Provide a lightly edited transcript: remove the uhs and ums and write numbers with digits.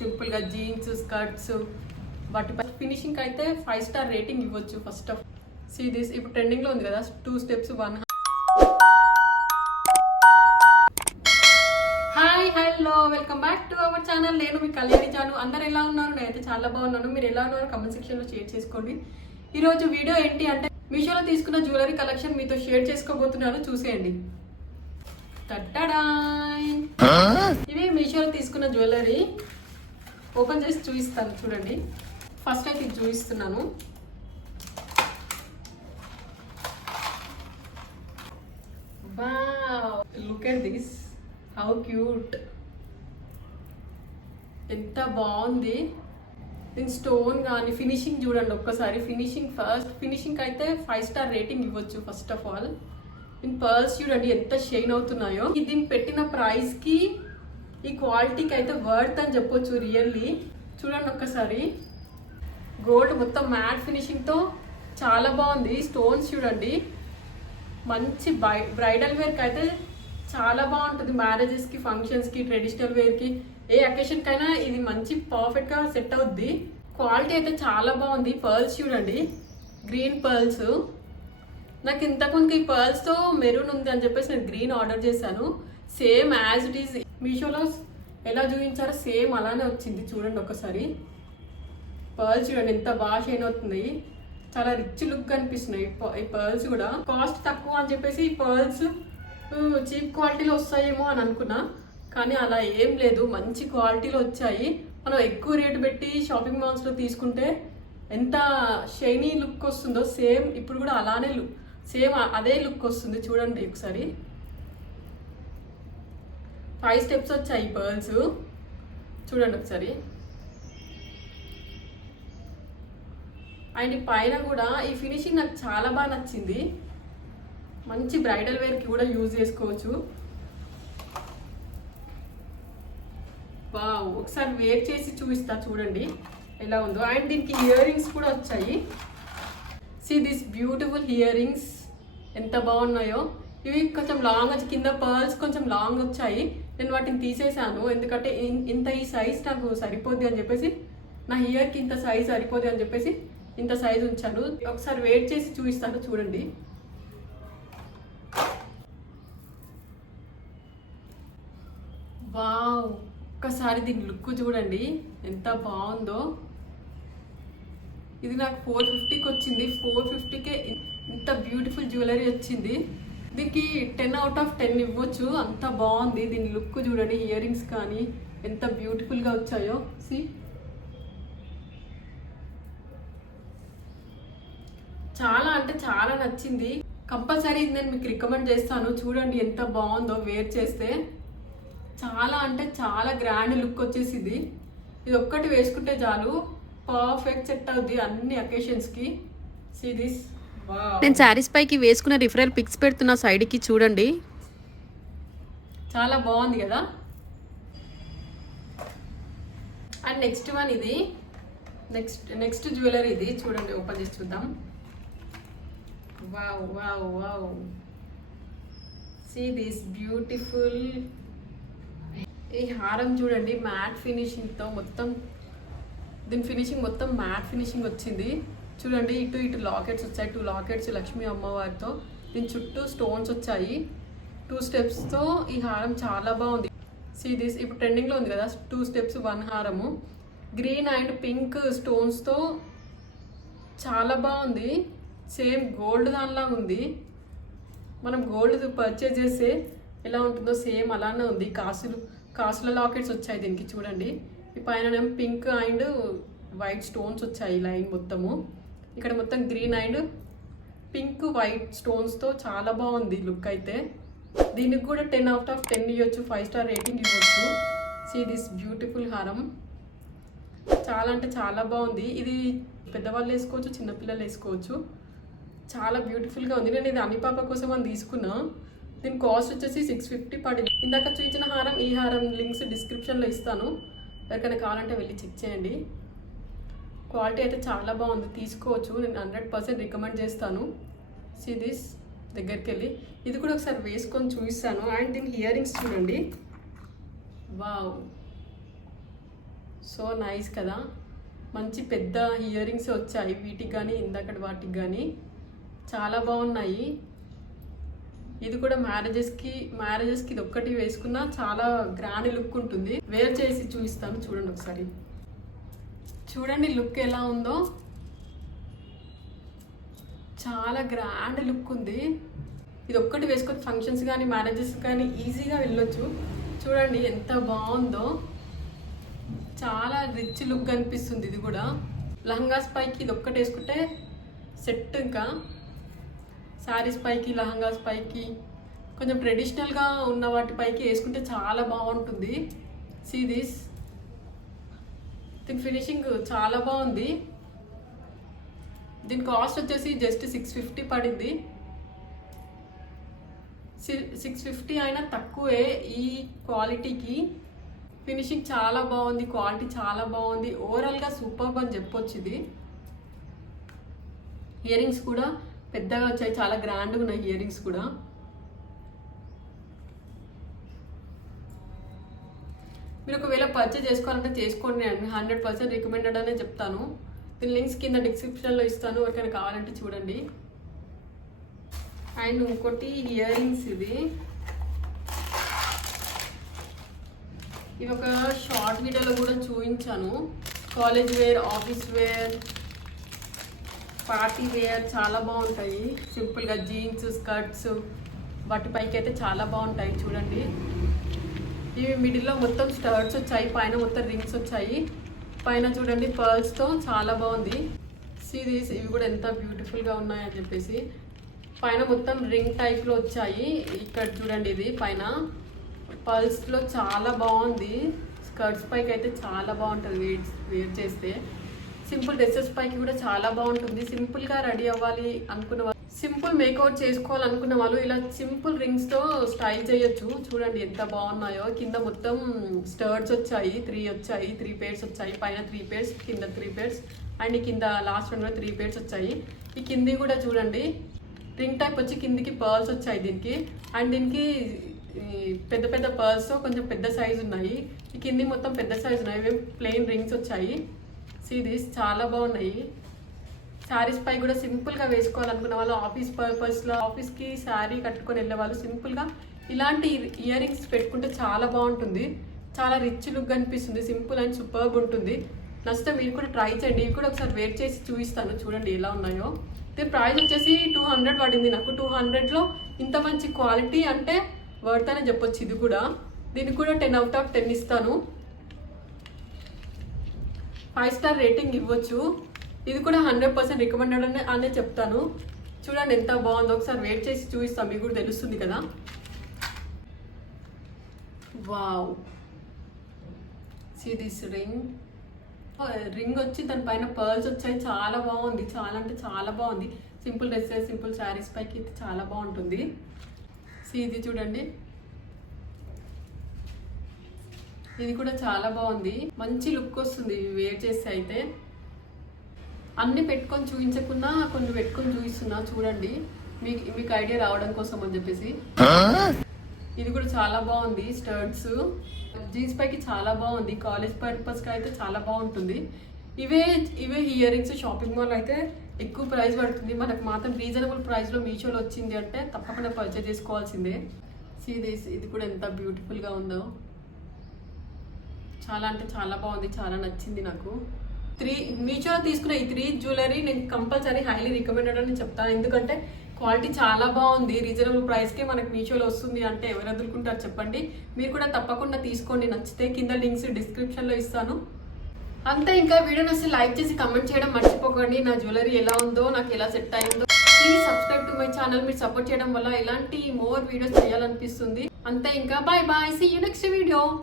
సింపుల్గా jeans skirts వాటిపై finishing అయితే 5 స్టార్ రేటింగ్ ఇవ్వచ్చు. ఫస్ట్ ఆఫ్ సీ దిస్, ఇప్పుడు ట్రెండింగ్లో ఉంది కదా 2 steps 1. Hi hello, welcome back to our channel. నేను మీ కళ్యాణి జాను. అందరు ఎలా ఉన్నారు? నేనైతే చాలా బాగున్నాను. మీరు ఎలా ఉన్నారు కమెంట్ సెక్షన్లో షేర్ చేసుకోండి. ఈరోజు వీడియో ఏంటి అంటే మీషోలో తీసుకున్న జ్యువెలరీ కలెక్షన్ మీతో షేర్ చేసుకోబోతున్నాను, చూసేయండి. ఇవి మీషోలో తీసుకున్న జ్యువెలరీ ఓపెన్ చేసి చూపిస్తాను, చూడండి. ఫస్ట్ అయితే ఇది చూపిస్తున్నాను. Wow, look at this, how cute, ఎంత బాగుంది. దీని స్టోన్ కానీ ఫినిషింగ్ చూడండి ఒక్కసారి. ఫినిషింగ్ అయితే 5 స్టార్ రేటింగ్ ఇవ్వచ్చు. ఫస్ట్ ఆఫ్ ఆల్ దీని పర్ల్స్ చూడండి ఎంత షైన్ అవుతున్నాయో. దీన్ని పెట్టిన ప్రైస్ కి ఈ క్వాలిటీకి అయితే వర్త్ అని చెప్పొచ్చు రియల్లీ. చూడండి ఒక్కసారి, గోల్డ్ మొత్తం మ్యాట్ ఫినిషింగ్ తో చాలా బాగుంది. స్టోన్స్ చూడండి, మంచి బ్రైడల్ వేర్ కి అయితే చాలా బాగుంటుంది. మ్యారేజెస్ కి, ఫంక్షన్స్ కి, ట్రెడిషనల్ వేర్ కి, ఏ అకేషన్ కైనా ఇది మంచి పర్ఫెక్ట్ గా సెట్ అవుద్ది. క్వాలిటీ అయితే చాలా బాగుంది. పర్ల్స్ చూడండి, గ్రీన్ పర్ల్స్. నాకు ఇంతకుముందుకు ఈ పర్ల్స్ తో మెరూన్ ఉంది అని చెప్పేసి నేను గ్రీన్ ఆర్డర్ చేశాను. సేమ్ యాజ్ ఇట్ ఈస్ మీషోలో ఎలా చూపించారో సేమ్ అలానే వచ్చింది. చూడండి ఒకసారి, పర్ల్స్ చూడండి ఎంత బాగా షైన్ అవుతుంది. చాలా రిచ్ లుక్ కనిపిస్తున్నాయి ఈ పర్ల్స్ కూడా. కాస్ట్ తక్కువ అని చెప్పేసి ఈ పర్ల్స్ చీప్ క్వాలిటీలో వస్తాయేమో అని అనుకున్నా, కానీ అలా ఏం లేదు, మంచి క్వాలిటీలో వచ్చాయి. మనం ఎక్కువ రేటు పెట్టి షాపింగ్ మాల్స్లో తీసుకుంటే ఎంత షైనీ లుక్ వస్తుందో సేమ్ ఇప్పుడు కూడా అలానే సేమ్ అదే లుక్ వస్తుంది. చూడండి ఒకసారి, 5 స్టెప్స్ వచ్చాయి ఈ పర్ల్స్. చూడండి ఒకసారి. అండ్ పైన కూడా ఈ ఫినిషింగ్ నాకు చాలా బాగా నచ్చింది. మంచి బ్రైడల్ వేర్కి కూడా యూజ్ చేసుకోవచ్చు. వావ్, ఒకసారి వేర్ చేసి చూపిస్తా చూడండి ఎలా ఉందో. అండ్ దీనికి ఇయర్ రింగ్స్ కూడా వచ్చాయి. See this beautiful ear rings ఎంత బాగున్నాయో. ఇవి కొంచెం లాంగ్ వచ్చి కింద పర్ల్స్ కొంచెం లాంగ్ వచ్చాయి. నేను వాటిని తీసేసాను, ఎందుకంటే ఇంత ఈ సైజ్ నాకు సరిపోద్ది అని చెప్పేసి, నా ఇయర్కి ఇంత సైజ్ సరిపోద్ది అని చెప్పేసి ఇంత సైజ్ ఉంచాను. ఒకసారి వెయిట్ చేసి చూపిస్తాను చూడండి. వావ్, ఒక్కసారి దీని లుక్ చూడండి ఎంత బాగుందో. ఇది నాకు 450కి వచ్చింది. 450కే ఇంత బ్యూటిఫుల్ జ్యువెలరీ వచ్చింది. దీనికి 10 out of 10 ఇవ్వచ్చు, అంత బాగుంది. దీని లుక్ చూడండి, ఇయర్ రింగ్స్ కానీ ఎంత బ్యూటిఫుల్గా వచ్చాయో. సి, చాలా అంటే చాలా నచ్చింది. కంపల్సరీ ఇది నేను మీకు రికమెండ్ చేస్తాను. చూడండి ఎంత బాగుందో వేర్ చేస్తే. చాలా అంటే చాలా గ్రాండ్ లుక్ వచ్చేసింది. ఇది ఒక్కటి వేసుకుంటే చాలు, పర్ఫెక్ట్ సెట్ అవుద్ది అన్ని అకేషన్స్ కి. See this. నేను శారీస్ పైకి వేసుకున్న రిఫరల్ పిక్స్ పెడుతున్న సైడ్ కి చూడండి, చాలా బాగుంది కదా. అండ్ నెక్స్ట్ వన్ ఇది, నెక్స్ట్ జ్యువెలరీ ఇది చూడండి, ఓపెన్ చేసి చూద్దాం. Wow wow wow, see this beautiful. ఈ హారం చూడండి మ్యాట్ ఫినిషింగ్తో, మొత్తం దీని ఫినిషింగ్ మొత్తం మ్యాట్ ఫినిషింగ్ వచ్చింది. చూడండి, ఇటు లాకెట్స్ వచ్చాయి, 2 లాకెట్స్ లక్ష్మీ అమ్మవారితో. దీని చుట్టూ స్టోన్స్ వచ్చాయి. 2 స్టెప్స్తో ఈ హారం చాలా బాగుంది. సీ దిస్, ఇప్పుడు ట్రెండింగ్లో ఉంది కదా 2 స్టెప్స్ 1 హారము. గ్రీన్ అండ్ పింక్ స్టోన్స్తో చాలా బాగుంది. సేమ్ గోల్డ్ దానిలా ఉంది. మనం గోల్డ్ పర్చేజ్ చేస్తే ఎలా ఉంటుందో సేమ్ అలానే ఉంది. కాసుల లాకెట్స్ వచ్చాయి దీనికి చూడండి. ఈ పైన పింక్ అండ్ వైట్ స్టోన్స్ వచ్చాయి లైన్ మొత్తము. ఇక్కడ మొత్తం గ్రీన్ అండ్ పింక్ వైట్ స్టోన్స్తో చాలా బాగుంది లుక్ అయితే. దీనికి కూడా 10 out of 10 ఇవ్వచ్చు, 5 స్టార్ రేటింగ్ ఇవ్వచ్చు. సీ దిస్ బ్యూటిఫుల్ హారం, చాలా అంటే చాలా బాగుంది. ఇది పెద్దవాళ్ళు వేసుకోవచ్చు, చిన్నపిల్లలు వేసుకోవచ్చు. చాలా బ్యూటిఫుల్గా ఉంది. నేను ఇది అన్ని పాప కోసం అని తీసుకున్నా. దీని కాస్ట్ వచ్చేసి 650 పడింది. ఇందాక చూపించిన హారం, ఈ హారం లింక్స్ డిస్క్రిప్షన్లో ఇస్తాను, ఎవరికైనా కావాలంటే వెళ్ళి చెక్ చేయండి. క్వాలిటీ అయితే చాలా బాగుంది, తీసుకోవచ్చు. నేను 100% రికమెండ్ చేస్తాను. సీ దిస్, దగ్గరికి వెళ్ళి ఇది కూడా ఒకసారి వేసుకొని చూపిస్తాను. అండ్ దీని ఇయర్ రింగ్స్ చూడండి, వావ్ సో నైస్ కదా, మంచి పెద్ద ఇయర్ రింగ్స్ వచ్చాయి వీటికి కానీ ఇందాకటి వాటికి కానీ, చాలా బాగున్నాయి. ఇది కూడా మ్యారేజెస్కి ఇది ఒక్కటి వేసుకున్నా చాలా గ్రాండ్ లుక్ ఉంటుంది. వేర్ చేసి చూపిస్తాను చూడండి ఒకసారి. చూడండి లుక్ ఎలా ఉందో, చాలా గ్రాండ్ లుక్ ఉంది. ఇది ఒక్కటి వేసుకొని ఫంక్షన్స్ కానీ మ్యారేజెస్ కానీ ఈజీగా వెళ్ళొచ్చు. చూడండి ఎంత బాగుందో, చాలా రిచ్ లుక్ కనిపిస్తుంది. ఇది కూడా లహంగాస్ పైకి ఇది ఒక్కటి వేసుకుంటే సెట్. ఇంకా శారీస్ పైకి, లహంగాస్ పైకి, కొంచెం ట్రెడిషనల్గా ఉన్న వాటి పైకి వేసుకుంటే చాలా బాగుంటుంది. సీ దిస్, దీని ఫినిషింగ్ చాలా బాగుంది. దీని కాస్ట్ వచ్చేసి జస్ట్ 650 పడింది. 650 అయినా తక్కువే ఈ క్వాలిటీకి. ఫినిషింగ్ చాలా బాగుంది, క్వాలిటీ చాలా బాగుంది, ఓవరాల్గా సూపర్బ్ అని చెప్పొచ్చు. ఇది ఇయర్ రింగ్స్ కూడా పెద్దగా వచ్చాయి, చాలా గ్రాండ్గా ఉన్నాయి ఇయర్ రింగ్స్ కూడా. మీరు ఒకవేళ పర్చేజ్ చేసుకోవాలంటే చేసుకోండి, 100% రికమెండెడ్ అనే చెప్తాను. దీని లింక్స్ కింద డిస్క్రిప్షన్లో ఇస్తాను, ఎవరికైనా కావాలంటే చూడండి. అండ్ ఇంకోటి ఇయర్ రింగ్స్, ఇవి ఒక షార్ట్ వీడియోలో కూడా చూపించాను. College wear, office wear, party wear చాలా బాగుంటాయి. సింపుల్గా జీన్స్, స్కర్ట్స్ వాటిపైకి అయితే చాలా బాగుంటాయి. చూడండి ఇవి మిడిల్లో మొత్తం స్టర్ట్స్ వచ్చాయి, పైన మొత్తం రింగ్స్ వచ్చాయి. పైన చూడండి పర్ల్స్తో చాలా బాగుంది. సిరీస్ ఇవి కూడా ఎంత బ్యూటిఫుల్గా ఉన్నాయని చెప్పేసి. పైన మొత్తం రింగ్ టైప్లో వచ్చాయి. ఇక్కడ చూడండి ఇది పైన పర్ల్స్లో చాలా బాగుంది. స్కర్ట్స్ పైకి అయితే చాలా బాగుంటుంది వేర్ చేస్తే. సింపుల్ డ్రెస్సెస్ పైకి కూడా చాలా బాగుంటుంది. సింపుల్గా రెడీ అవ్వాలి అనుకున్న వాళ్ళు, సింపుల్ మేకౌట్ చేసుకోవాలనుకున్న వాళ్ళు ఇలా సింపుల్ రింగ్స్తో స్టైల్ చేయొచ్చు. చూడండి ఎంత బాగున్నాయో. కింద మొత్తం స్టర్ట్స్ వచ్చాయి, 3 పేర్స్ వచ్చాయి. పైన 3 పేర్స్, కింద 3 పేర్స్, అండ్ కింద లాస్ట్ వన్ 3 పేర్స్ వచ్చాయి. ఈ కింది కూడా చూడండి రింగ్ టైప్ వచ్చి కిందికి పర్ల్స్ వచ్చాయి దీనికి. అండ్ దీనికి పెద్ద పెద్ద పర్ల్స్తో కొంచెం పెద్ద సైజ్ ఉన్నాయి. ఈ కింది మొత్తం పెద్ద సైజ్ ఉన్నాయి. ఇవి ప్లెయిన్ రింగ్స్ వచ్చాయి. సీరీస్ చాలా బాగున్నాయి. శారీస్ పై కూడా సింపుల్గా వేసుకోవాలనుకున్న వాళ్ళు, ఆఫీస్ పర్పస్లో ఆఫీస్కి శారీ కట్టుకొని వెళ్ళే వాళ్ళు సింపుల్గా ఇలాంటి ఇయర్ రింగ్స్ పెట్టుకుంటే చాలా బాగుంటుంది. చాలా రిచ్ లుక్ అనిపిస్తుంది. సింపుల్ అండ్ సూపర్బ్ ఉంటుంది. నచ్చితే మీరు కూడా ట్రై చేయండి. ఇవి కూడా ఒకసారి వేర్ చేసి చూపిస్తాను చూడండి ఎలా ఉన్నాయో. దీని ప్రైస్ వచ్చేసి 200 పడింది నాకు. 200లో ఇంత మంచి క్వాలిటీ అంటే వర్త్ అని చెప్పొచ్చు. ఇది కూడా దీనికి కూడా 10 out of 10 ఇస్తాను. 5 star రేటింగ్ ఇవ్వచ్చు. ఇది కూడా 100% రికమెండెడ్ అనే చెప్తాను. చూడండి ఎంత బాగుందో. ఒకసారి వెయిట్ చేసి చూపిస్తాం, మీకు కూడా తెలుస్తుంది కదా. వావ్, సీ దిస్ రింగ్ వచ్చి దానిపైన పర్ల్స్ వచ్చాయి. చాలా బాగుంది, చాలా అంటే చాలా బాగుంది. సింపుల్ డ్రెస్సెస్, సింపుల్ శారీస్ పైకి అయితే చాలా బాగుంటుంది. సీ ఇది చూడండి, ఇది కూడా చాలా బాగుంది. మంచి లుక్ వస్తుంది వేర్ చేస్తే. అయితే అన్ని పెట్టుకొని చూపించకుండా కొన్ని పెట్టుకొని చూపిస్తున్నా చూడండి, మీకు ఐడియా రావడం కోసం అని చెప్పేసి. ఇది కూడా చాలా బాగుంది. స్టర్ట్స్ జీన్స్ పైకి చాలా బాగుంది. కాలేజ్ పర్పస్గా అయితే చాలా బాగుంటుంది. ఇవే ఇయర్ రింగ్స్ షాపింగ్ మాల్ అయితే ఎక్కువ ప్రైస్ పడుతుంది. మనకు మాత్రం రీజనబుల్ ప్రైస్లో మీషోలో వచ్చింది అంటే తప్పకుండా పర్చేజ్ చేసుకోవాల్సిందే. సీరీస్ ఇది కూడా ఎంత బ్యూటిఫుల్గా ఉందో. చాలా అంటే చాలా బాగుంది, చాలా నచ్చింది నాకు. మీషోలో తీసుకున్న ఈ 3 జ్యువెలరీ నేను కంపల్సరీ హైలీ రికమెండెడ్ అని చెప్తాను. ఎందుకంటే క్వాలిటీ చాలా బాగుంది. రీజనబుల్ ప్రైస్కే మనకు మీషోలో వస్తుంది అంటే ఎవరు వదులుకుంటారు చెప్పండి. మీరు కూడా తప్పకుండా తీసుకోండి. నచ్చితే కింద లింక్స్ డిస్క్రిప్షన్లో ఇస్తాను. అంతే, ఇంకా వీడియో నచ్చితే లైక్ చేసి కమెంట్ చేయడం మర్చిపోకండి. నా జ్యువెలరీ ఎలా ఉందో, నాకు ఎలా సెట్ అయిందో. Please subscribe to my channel. మీరు సపోర్ట్ చేయడం వల్ల ఇలాంటి మోర్ వీడియోస్ చేయాలనిపిస్తుంది. అంతే, ఇంకా bye bye, see you next video.